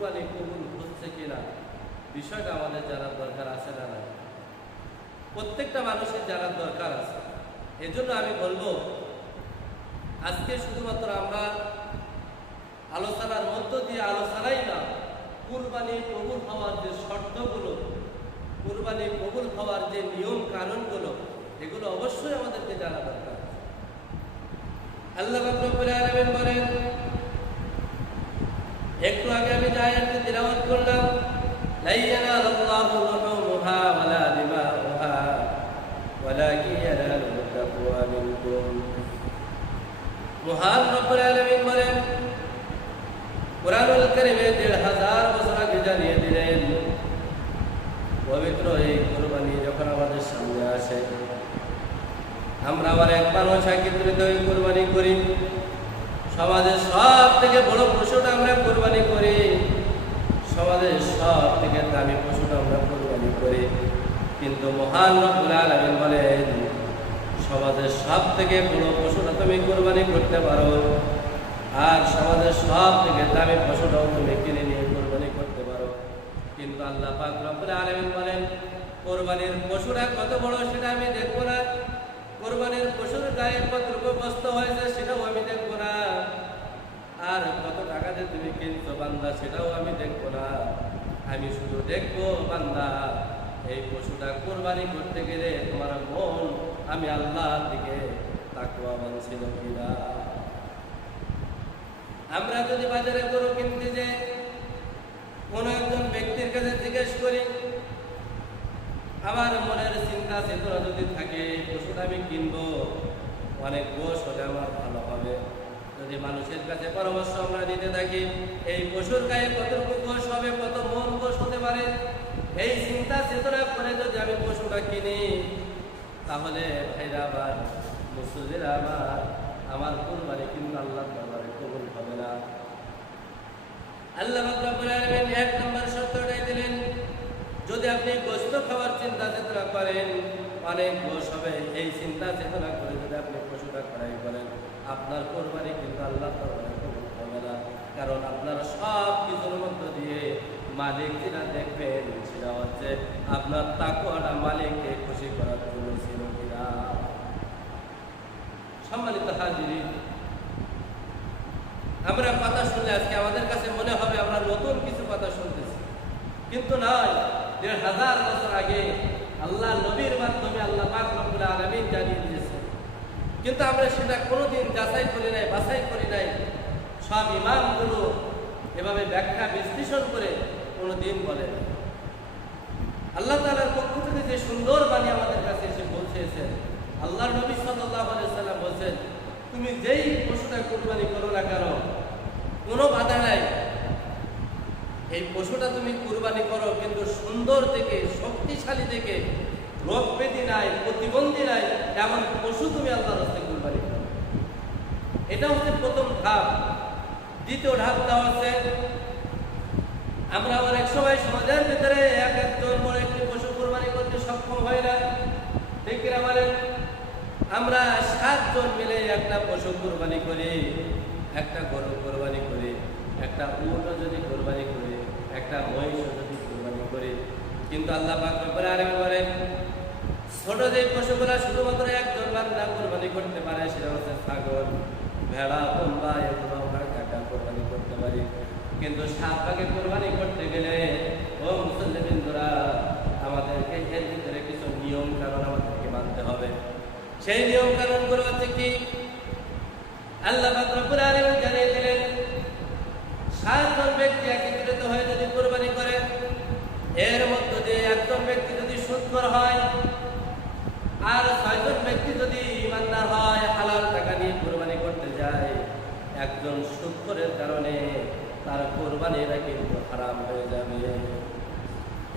কুরবানি কবুল হচ্ছে কিনা বিষয়টা আমাদের জানার দরকার আছে না? প্রত্যেকটা মানুষের জানার দরকার আছে। এজন্য আমি বলবো, আজকে শুধুমাত্র আমরা আলোচনার মধ্য দিয়ে আলোচনাই না, কুরবানি কবুল হওয়ার যে শর্তগুলো, কুরবানি কবুল হওয়ার যে নিয়ম কানুনগুলো, এগুলো অবশ্যই আমাদেরকে জানা দরকার। আল্লাহ রাব্বুল আলামিন বলেন, একটু আগে আমি যে আয়াতটি তিলাওয়াত করলাম, লা ইয়ানালুল্লাহু লুহুমুহা ওয়ালা দিমাউহা ওয়ালাকিন ইয়ানালুহু তাকওয়া মিনকুম। মহান রব্বুল আলামিন বলেন, কুরআনুল কারীমে ১৫০০ বছর আগে জানিয়ে দিলেন, পবিত্র এই কুরবানি যখন আমাদের সামনে আসে, আমরা আবার এক মানুষ একত্রিত হয়ে কুরবানি করি। সমাজের সব থেকে বড় পশুটা আমরা কুরবানি করি, সমাজের সব থেকে দামি পশুটা আমরা কুরবানি করি। কিন্তু মহান রব্বুল আলামিন বলেন, সমাজের সব থেকে বড় পশুটা তুমি কুরবানি করতে পারো, আর সমাজের সব থেকে দামি পশুটাও তুমি কিনে নিয়ে কুরবানি করতে পারো। কিন্তু আল্লাহ পাক রব্বুল আলামিন বলেন, কুরবানির পশুটা কত বড় সেটা আমি দেখবো না, কুরবানির পশুর গায়ে কতটুকু বস্তু হয়েছে সেটাও আমি দেখবো না, আর কত টাকাতে তুমি কিনছো বান্দা সেটাও আমি দেখবো না। আমি শুধু দেখবো, বান্দা এই পশুটা কুরবানি করতে গেলে তোমার মন আমি আল্লাহর দিকে তাকওয়াবান ছিল কিনা। আমরা যদি বাজারে গরু কিনতে যাই, কোন একজন ব্যক্তির কাছে জিজ্ঞেস করি, আমার মনের চিন্তা চেতনা যদি থাকে পশুটা আমি কিনবো, অনেক গোশ হলে আমার ভালো হবে। যদি মানুষের কাছে পরামর্শ আমরা দিতে থাকি, এই পশুর গায়ে কতটুকু গোশ হবে, কত মন গোশ হতে পারে, এই চিন্তা চেতনা করে যদি আমি পশুটা কিনি, তাহলে ভাইরা আবার মুসলিরা আমার কুরবানি কিন্তু আল্লাহর দরবারে কবুল হবে না। আল্লাহ রাব্বুল আলামিন ১ নম্বর শর্তটাই দিলেন, যদি আপনি গোশত খাওয়ার চিন্তা চেতনা করেন, অনেক গোশ হবে, এই চিন্তা চেতনা করে যদি আপনি পশুটা ক্রয় করেন, আপনার কুরবানি কিন্তু আল্লাহর দরবারে কবুল হবে না। কারণ আপনারা সব কিছুর মধ্য দিয়ে মালিক যেটা দেখবেন সেটা হচ্ছে আপনার তাকওয়াটা মালিককে খুশি করার জন্য ছিল কিনা। সম্মানিত হাজিরিন, আমরা কথা শুনলে আজকে আমাদের কাছে মনে হবে আমরা নতুন কিছু কথা শুনতেছি, কিন্তু নয়। ১৫০০ বছর আগে আল্লাহ নবীর মাধ্যমে আল্লাহ পাক রব্বুল আলামিন জানিয়ে দিয়েছে, কিন্তু আমরা সেটা কোনোদিন যাচাই করি নাই, বাছাই করি নাই। সব ইমামগুলো এভাবে ব্যাখ্যা বিশ্লেষণ করে কোনোদিন বলে না। আল্লাহ তাআলার পক্ষ থেকে যে সুন্দর বাণী আমাদের কাছে এসে পৌঁছেছেন, আল্লাহ নবী সাল্লাল্লাহু আলাইহি সাল্লাম বলেছেন, তুমি যেই পশুটা কুরবানি করো না কেন, কোনো বাধা নাই, এই পশুটা তুমি কুরবানি করো, কিন্তু সুন্দর থেকে, শক্তিশালী থেকে, রোগ ব্যাধি নাই, প্রতিবন্ধী নাই, এমন পশু তুমি আল্লাহর রাস্তায় কুরবানি করো। এটা হচ্ছে প্রথম ধাপ। দ্বিতীয় ধাপটা হচ্ছে, আমরা অনেক সময় সমাজের ভিতরে একজন বড় একটি পশু কুরবানি করতে সক্ষম হয় না, ঠিক কিনা বলেন? আমরা 7 জন মিলে একটা পশু কুরবানি করি, একটা গরু কুরবানি করি, একটা উট যদি কুরবানি করি, একটা মহিষ যদি কুরবানি করি। কিন্তু আল্লাহ পাক রব্বুল আলামিন বলেন, ছোট যে পশুগুলা শুধুমাত্র একজন বান্দা কুরবানি করতে পারে, সেটা হচ্ছে ছাগল, ভেড়া, তোমরা এগুলো আমরা কাটা কুরবানি করতে পারি। কিন্তু 7 ভাগে কুরবানি করতে গেলে ও মুসলিমরা আমাদেরকে এর ভিতরে কিছু নিয়ম কানুন আমাদেরকে মানতে হবে। সেই নিয়ম কানুনগুলো হচ্ছে কি? আল্লাহ পাক রব্বুল আলামিন জানিয়ে দিলেন, 7 জন ব্যক্তি একত্রিত হয়ে যদি কুরবানি করে, এর মধ্যে দিয়ে একজন ব্যক্তি যদি সুদখোর হয়, আর 6 জন ব্যক্তি যদি ইমানদার হয়, হালাল টাকা নিয়ে কুরবানি করতে যায়, একজন সুদখোরের কারণে তার কুরবানিটা কিন্তু হারাম হয়ে যাবে।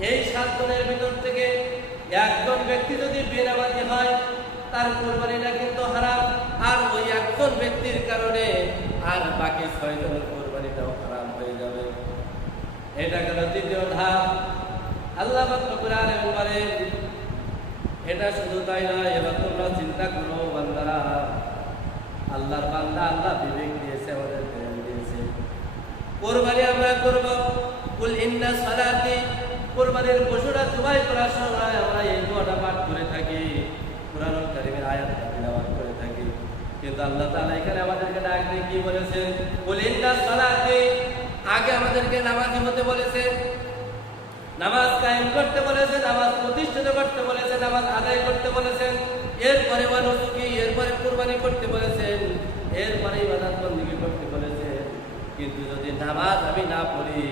এই 7 জনের ভিতর থেকে একজন ব্যক্তি যদি বেনামাজি হয়, তার কুরবানিটা কিন্তু হারাম, আর ওই একজন ব্যক্তির কারণে আর বাকি 6 জনের কুরবানিটাও হারাম হয়ে যাবে। এটা গেল দ্বিতীয় ধাপ। আল্লাহ পাক রব্বুল আলামিন বলেন, এটা শুধু তাই নয়, এবার তোমরা চিন্তা করো বান্দারা, আল্লাহর বান্দা, আল্লাহ বিবেক দিয়েছে, আমাদের জ্ঞান দিয়েছে। কুরবানি আমরা করব, কুল ইন্না সালাতি, কুরবানির পশুরা জবাই করার সময় আমরা এই দোয়াটা পাঠ করে থাকি, কুরআনুল কারীমের আয়াতটা তিলাওয়াত করে থাকি। কিন্তু আল্লাহ তাআলা এখানে আমাদেরকে ডাক দিয়ে কি বলেছেন? কুল ইন্না সালাতি, আগে আমাদেরকে নামাজি হতে বলেছেন, নামাজ কায়েম করতে বলেছেন, নামাজ প্রতিষ্ঠিত করতে বলেছেন, নামাজ আদায় করতে বলেছেন, এরপরে ওয়ানুসুকি, এরপরে কুরবানি করতে বলেছেন, এরপরে ইবাদত বন্দেগী করতে বলেছেন। কিন্তু যদি নামাজ আমি না পড়ি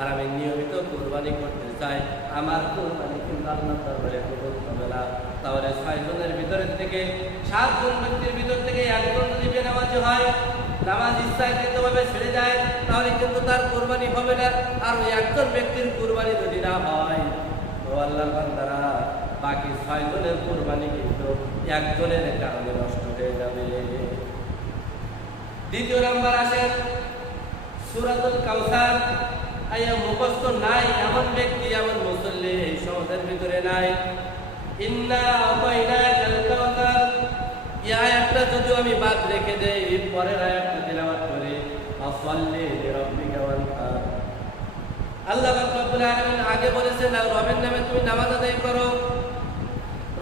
আর আমি নিয়মিত কুরবানি করতে চাই, আমার কুরবানি কিন্তু আল্লাহর দরবারে কবুল হবে না। তাহলে 6 জনের ভিতর থেকে 7 জন ব্যক্তির ভিতর থেকে একজন যদি বেনামাজি হয়, নামাজ ইচ্ছাকৃতভাবে ছেড়ে যায়, তাহলে কিন্তু তার কুরবানি হবে না। আর ওই একজন ব্যক্তির কুরবানি যদি না হয়, তো আল্লাহর বান্দারা বাকি 6 জনের কুরবানি কিন্তু একজনের কারণে নষ্ট হয়ে যাবে। দ্বিতীয় নাম্বার আসেন সূরাতুল কাউসার। আয়া মুখস্থ নাই এমন ব্যক্তি, এমন মুসল্লি এই সমাজের ভিতরে নাই। ইন্না আতাইনাকাল কাউসার, এই আয়াতটা যদি আমি বাদ রেখে দেই, পরের আয়াতটা তিলাওয়াত করি, ফাসাল্লি লিরাব্বিকা ওয়ানহার। আল্লাহ রাব্বুল আলামিন আগে বলেছেন রবের নামে তুমি নামাজ আদায় করো,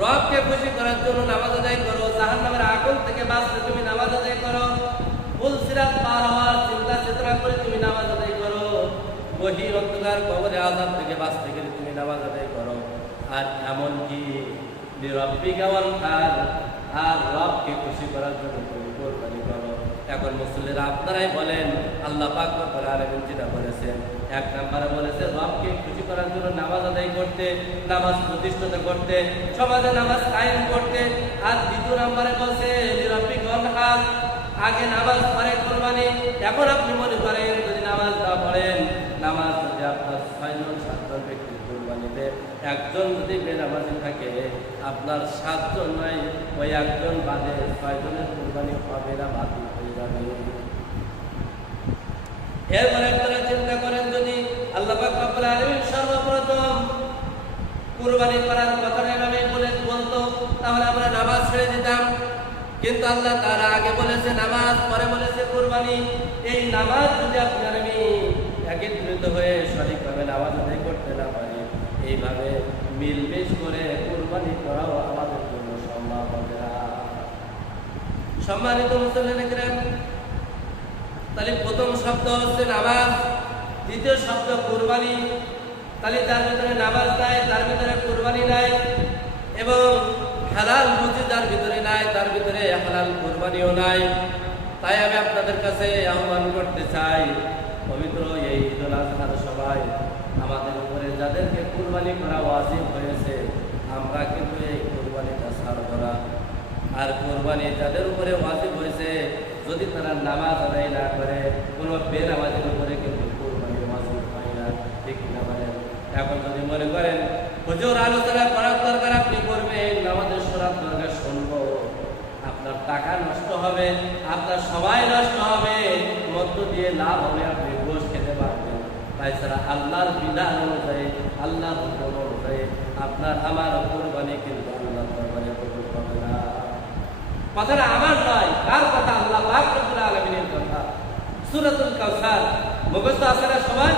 রবকে খুশি করার জন্য নামাজ আদায় করো, জাহান্নামের আগুন থেকে বাঁচতে তুমি নামাজ আদায় করো, ফুল সিরাত পার হওয়ার চিন্তা চেতনা করে তুমি নামাজ আদায় করো, গহীর অন্ধকার কবরে আযাব থেকে বাঁচতে গেলে তুমি নামাজ আদায় করো, আর এমনকি লিরাব্বিকা ওয়ানহার, আর রবকে খুশি করার জন্য তুমি কুরবানি করো। এখন মুসল্লিরা আপনারাই বলেন, আল্লাহ পাক রব্বুল আলামিন যেটা বলেছেন, এক নম্বরে বলেছে রবকে খুশি করার জন্য নামাজ আদায় করতে, নামাজ প্রতিষ্ঠিত করতে, সমাজে নামাজ কায়েম করতে। আর দ্বিতীয় নম্বরে বলছে লিরাব্বিকা ওয়ানহার, আগে নামাজ পরে কুরবানি। এখন আপনি মনে করেন যদি নামাজ না পড়েন, নামাজ যদি আপনার 6 জন 7 জন ব্যক্তির কুরবানিতে একজন যদি বেনামাজি থাকে, আপনার 7 জন নয়, ওই একজন বাদে 6 জনের কুরবানি হবে না, বাতিল হয়ে যাবে। এরপরে আপনারা চিন্তা করেন, যদি আল্লাহ পাক রব্বুল আলামিন সর্বপ্রথম কুরবানি করার কথা এভাবে বলতো, তাহলে আমরা নামাজ ছেড়ে দিতাম। কিন্তু আল্লাহ তাআলা আগে বলেছে নামাজ, পরে বলেছে কুরবানি। এই নামাজ যদি আপনার আমি একত্রিত হয়ে সঠিকভাবে নামাজ আদায় করতে না পারি, এইভাবে মিলমিশ করে কুরবানি করাও আমাদের জন্য সম্ভব হবে না। সম্মানিত মুসলিম কিরাম, তাহলে প্রথম শব্দ হচ্ছে নামাজ, দ্বিতীয় শব্দ কুরবানি। তাহলে যার ভিতরে নামাজ নাই, তার ভিতরে কুরবানি নাই, এবং হালাল রুজি যার ভিতরে নাই, তার ভিতরে হালাল কুরবানিও নাই। তাই আমি আপনাদের কাছে আহ্বান করতে চাই, পবিত্র এই ঈদুল আজহার সময় আমাদের উপরে যাদেরকে কুরবানি করা ওয়াজিব হয়েছে, আমরা কিন্তু এই কুরবানিটা ছাড়ব না। আর কুরবানি যাদের উপরে ওয়াজিব হয়েছে, যদি তারা নামাজ আদায় না করে, কোনো বেনামাজের উপরে কিন্তু কুরবানি ওয়াজিব হয় না, ঠিক না বলেন? এখন যদি মনে করেন হুজুর আলোচনা করার দরকার আপনি করবেন, আমাদের শোনার দরকার শুনবো, আপনার টাকা নষ্ট হবে, আপনার সময় নষ্ট হবে, মধ্য দিয়ে লাভ হবে, আপনি গোশ খেতে পারবেন। তাই ছাড়া আল্লাহর বিধান অনুযায়ী, আল্লাহর হুকুম অনুযায়ী আপনার আমার কুরবানি কিন্তু আল্লাহর দরবারে কবুল হবে না। কথাটা আমার নয়, কার কথা? আল্লাহ পাক রব্বুল আলামিনের কথা। সূরাতুল কাউসার মুখস্থ আছে না সবাই?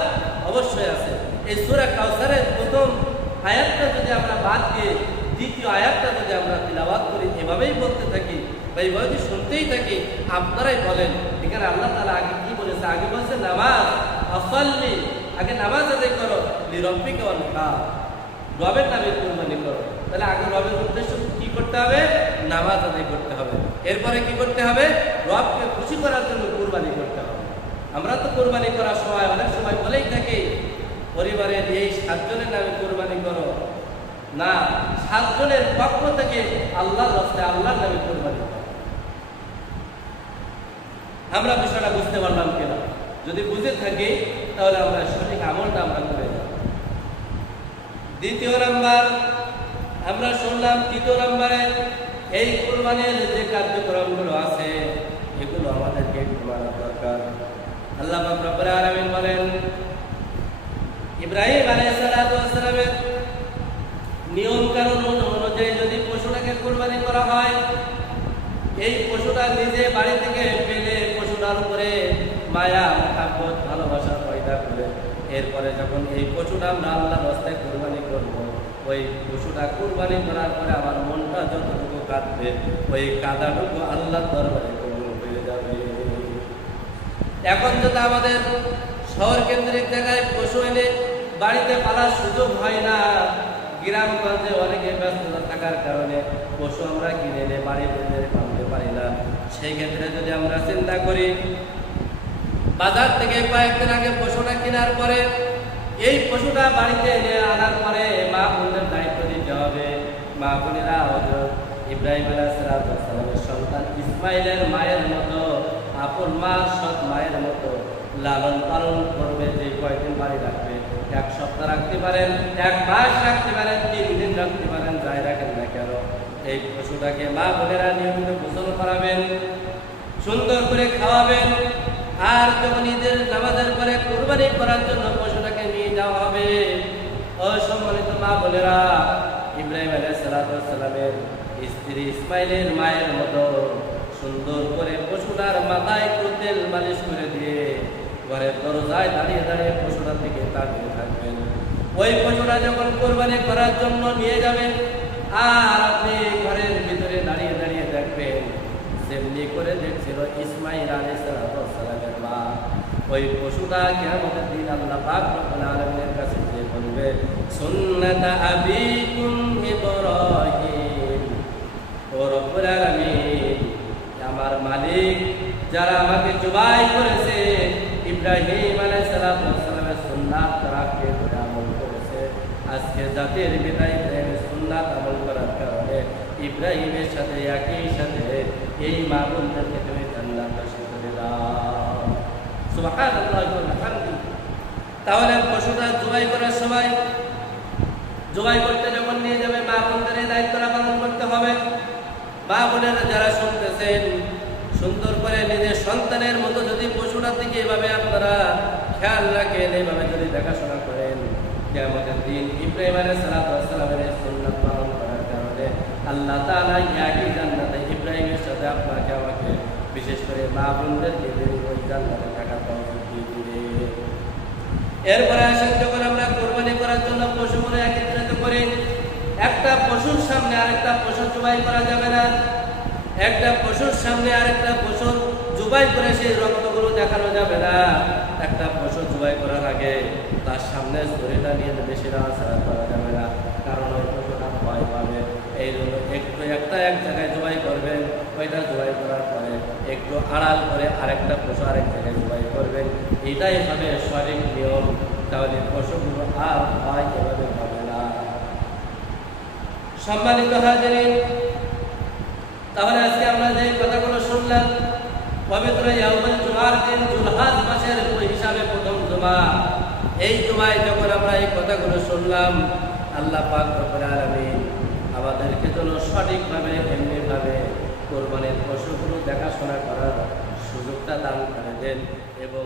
অবশ্যই আছে। এই সূরা কাউসারের প্রথম আয়াতটা যদি আমরা বাদ দিয়ে দ্বিতীয় আয়াতটা যদি আমরা তিলাওয়াত করি, এভাবেই বলতে থাকি বা এইভাবে যদি শুনতেই থাকি, আপনারাই বলেন এখানে আল্লাহ তাআলা আগে কি বলেছে? আগে বলছে নামাজ, ফাসাল্লি, আগে নামাজ আদায় করো, লিরাব্বিকা ওয়ানহার, রবের নামে কুরবানি করো। তাহলে আগে রবের উদ্দেশ্য কি করতে হবে? নামাজ আদায় করতে হবে। এরপরে কি করতে হবে? রবকে খুশি করার জন্য কুরবানি করতে হবে। আমরা তো কুরবানি করার সময় অনেক সময় বলেই থাকি পরিবারের এই 7 জনের নামে কুরবানি করো না, 7 জনের পক্ষ থেকে আল্লাহর রাস্তায় আল্লাহর নামে কুরবানি করো। আমরা বিষয়টা বুঝতে পারলাম কিনা? যদি বুঝে থাকি তাহলে আমরা সঠিক আমলটা আমরা করে যাব। দ্বিতীয় নাম্বার আমরা শুনলাম, তৃতীয় নাম্বারে এই কুরবানির যে কার্যক্রমগুলো আছে এগুলো আমাদেরকে করা দরকার। আল্লাহ পাক রব্বুল আলামিন বলেন, ইব্রাহিম আলাইহিস সালামের নিয়ম কানুন অনুযায়ী যদি পশুটাকে কুরবানি করা হয়, এই পশুটা নিজে বাড়ি থেকে পেলে পশুটার উপরে মায়া, মহব্বত, ভালোবাসা পয়দা করে এরপরে যখন এই পশুটা আমরা আল্লাহর রাস্তায় কুরবানি করব, ওই পশুটা কুরবানি করার পরে আমার মনটা যতটুকু কাঁদবে, ওই কাঁদাটুকু আল্লাহর দরবারে কবুল হয়ে যাবে। এখন যদি আমাদের শহর কেন্দ্রিক জায়গায় পশু এনে বাড়িতে পালার সুযোগ হয় না, গ্রামগঞ্জে অনেকে ব্যস্ততা থাকার কারণে পশু আমরা কিনে এনে বাড়িতে পালতে পারি না। সেই ক্ষেত্রে যদি আমরা চিন্তা করি, বাজার থেকে কয়েকদিন আগে পশুটা কেনার পরে এই পশুটা বাড়িতে এনে আনার পরে মা বোনদের দায়িত্ব দিতে হবে। মা বোনেরা হযরত ইব্রাহিম আলাইহিস সালামের সন্তান ইসমাইলের মায়ের মতো, আপন মা সৎ মায়ের মতো লালন পালন করবে। যে কয়েকদিন বাড়ি রাখবে, 1 সপ্তাহ রাখতে পারেন, 1 মাস রাখতে পারেন, 3 দিন রাখতে পারেন, যাই রাখেন না কেন, এই পশুটাকে মা বোনেরা নিয়মিত গোসল করাবেন, সুন্দর করে খাওয়াবেন। আর যখন ঈদের নামাজের পরে কুরবানি করার জন্য পশুটাকে নিয়ে যাওয়া হবে, সম্মানিত মা বোনেরা, ইব্রাহিম আলাইহিস সালামের স্ত্রী ইসমাইলের মায়ের মতো সুন্দর করে পশুটার মাথায় একটু তেল মালিশ করে দিয়ে ঘরের দরজায় দাঁড়িয়ে দাঁড়িয়ে পশুটার দিকে তাকিয়ে থাকবেন। ওই পশুটা যখন কোরবানি করার জন্য নিয়ে যাবেন, আর আপনি ঘরের ভিতরে দাঁড়িয়ে দাঁড়িয়ে দেখবেন যেমনি করে দেখছিল ইসমাইল আলাইহিস সালামের মা, ওই পশুটা কিয়ামতের দিন আল্লাহ পাক রব্বুল আলামিনের কাছে যে বলবে, সুন্নাত আবিকুম ইব্রাহিম, ও রব্বুল আলামিন, আমার মালিক যারা আমাকে জবাই করেছে, ইব্রাহিম আলাইহিস সালামের সুন্নাত রাখতে ধরে আমল করেছে, আজকে জাতির পিতা ইব্রাহিমের সুন্নাত আমল করার কারণে ইব্রাহিমের সাথে একই সাথে এই মা বোনদেরকে তুমি জান্নাতবাসী করে দাও। সুবহানাল্লাহ ওয়া বিহামদিহি। তাহলে পশুটা জবাই করার সময়, জবাই করতে যখন নিয়ে যাবে, মা বোনদের এই দায়িত্বটা পালন করতে হবে। মা বোনেরা যারা শুনতেছেন, সুন্দর করে নিজের সন্তানের মতো যদি পশুটার দিকে এভাবে আপনারা খেয়াল রাখেন, এইভাবে যদি দেখাশোনা করেন, কিয়ামতের দিন ইব্রাহিম আলাইহিস সালামের সুন্নাত পালন করার কারণে আল্লাহ তাআলা একই জান্নাতে ইব্রাহিমের সাথে আপনাকে আমাকে, বিশেষ করে মা বোনদেরকে ওই জান্নাতে থাকার তৌফিক দিয়ে দিবে। এরপরে আসেন, যখন আমরা কোরবানি করার জন্য পশুগুলো একত্রিত করি, একটা পশুর সামনে আরেকটা পশু জবাই করা যাবে না। একটা পশুর সামনে আরেকটা পশু জবাই করে সেই রক্তগুলো দেখানো যাবে না। একটা পশু জবাই করার আগে তার সামনে ছুরিটা নিয়ে বেশি নাড়াচাড়া করা যাবে না, কারণ ওই পশুটা ভয় পাবে। এই জন্য একটু একটা এক জায়গায় জবাই করবেন, ওইটা জবাই করার পরে একটু আড়াল করে আরেকটা পশু আরেক জায়গায় জবাই করবেন। এটাই হবে সঠিক নিয়ম। তাহলে পশুগুলো আর ভয় এভাবে হবে না। সম্মানিত হাজিরিন, তাহলে আজকে আমরা যে কথাগুলো শুনলাম, পবিত্র ইয়াউমুল জুমার দিন, যুলহাজ মাসের হিসাবে প্রথম জুমা, এই জুমায় যখন আমরা এই কথাগুলো শুনলাম, আল্লাহ পাক রব্বুল আলামিন আমাদেরকে যেন সঠিকভাবে এমনিভাবে কোরবানির পশুগুলো দেখাশোনা করার সুযোগটা দান করে দেন এবং